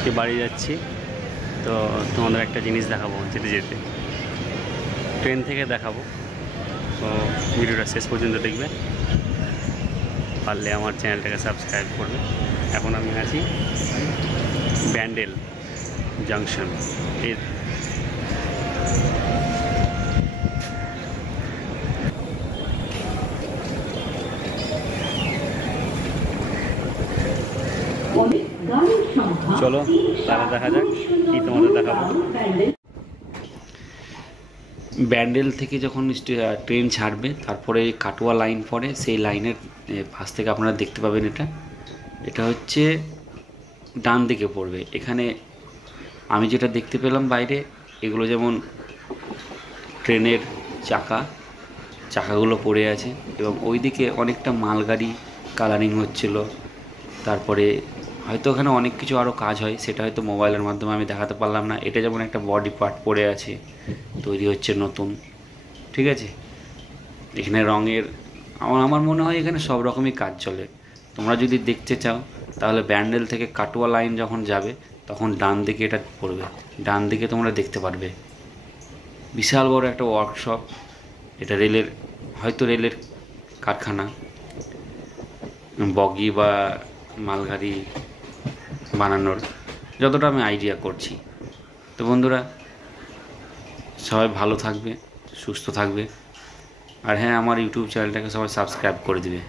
আজকে বাড়ি যাচ্ছি, তো তোমাদের একটা জিনিস দেখাবো যেতে যেতে, ট্রেন থেকে দেখাবো। তো ভিডিওটা শেষ পর্যন্ত দেখবে, পারলে আমার চ্যানেলটাকে সাবস্ক্রাইব করবে। এখন আমি আছি ব্যান্ডেল জাংশন এর চলো তাহলে দেখা যাক কি তোমাদের দেখাবো। ব্যান্ডেল থেকে যখন ট্রেন ছাড়বে, তারপরে কাটোয়া লাইন পড়ে, সেই লাইনের পাশ থেকে আপনারা দেখতে পাবেন এটা হচ্ছে ডান দিকে পড়বে। এখানে আমি যেটা দেখতে পেলাম বাইরে, এগুলো যেমন ট্রেনের চাকাগুলো পড়ে আছে, এবং ওইদিকে অনেকটা মালগাড়ি কালারিং হচ্ছিল। তারপরে হয়তো ওখানে অনেক কিছু আরও কাজ হয়, সেটা হয়তো মোবাইলের মাধ্যমে আমি দেখাতে পারলাম না। এটা যেমন একটা বডি পার্ট পড়ে আছে, তৈরি হচ্ছে নতুন, ঠিক আছে। এখানে রঙের আমার মনে হয় এখানে সব রকমই কাজ চলে। তোমরা যদি দেখতে চাও তাহলে ব্যান্ডেল থেকে কাটোয়া লাইন যখন যাবে, তখন ডান দিকে এটা পড়বে, ডান দিকে তোমরা দেখতে পারবে। বিশাল বড় একটা ওয়ার্কশপ, এটা হয়তো রেলের কারখানা, বগি বা মালগাড়ি বানানোর, যতটা আমি আইডিয়া করছি। তো বন্ধুরা, সবাই ভালো থাকবে, সুস্থ থাকবে, আর হ্যাঁ, আমার ইউটিউব চ্যানেলটাকে সবাই সাবস্ক্রাইব করে দিবে।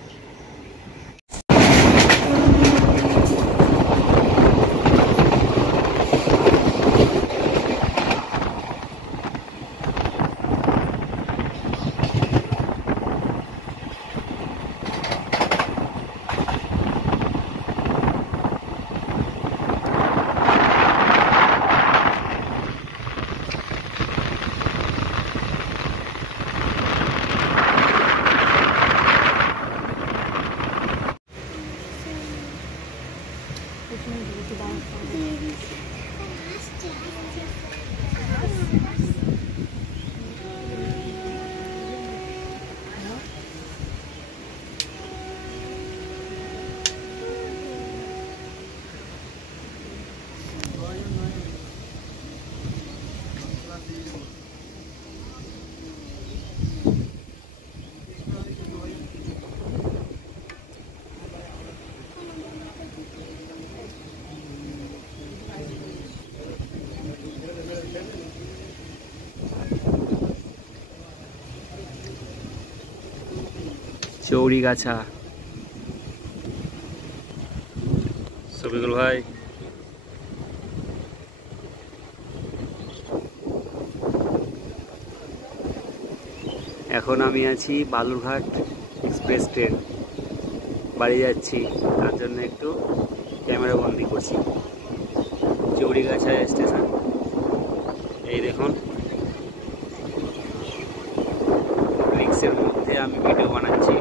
চৌরিগাছা, শফিকুল ভাই। এখন আমি আছি বালুরঘাট এক্সপ্রেস ট্রেন, বাড়ি যাচ্ছি, তার জন্য একটু ক্যামেরা বন্দি করছি। চৌরিগাছা স্টেশন, এই দেখুন, রিক্সের মধ্যে আমি ভিডিও বানাচ্ছি।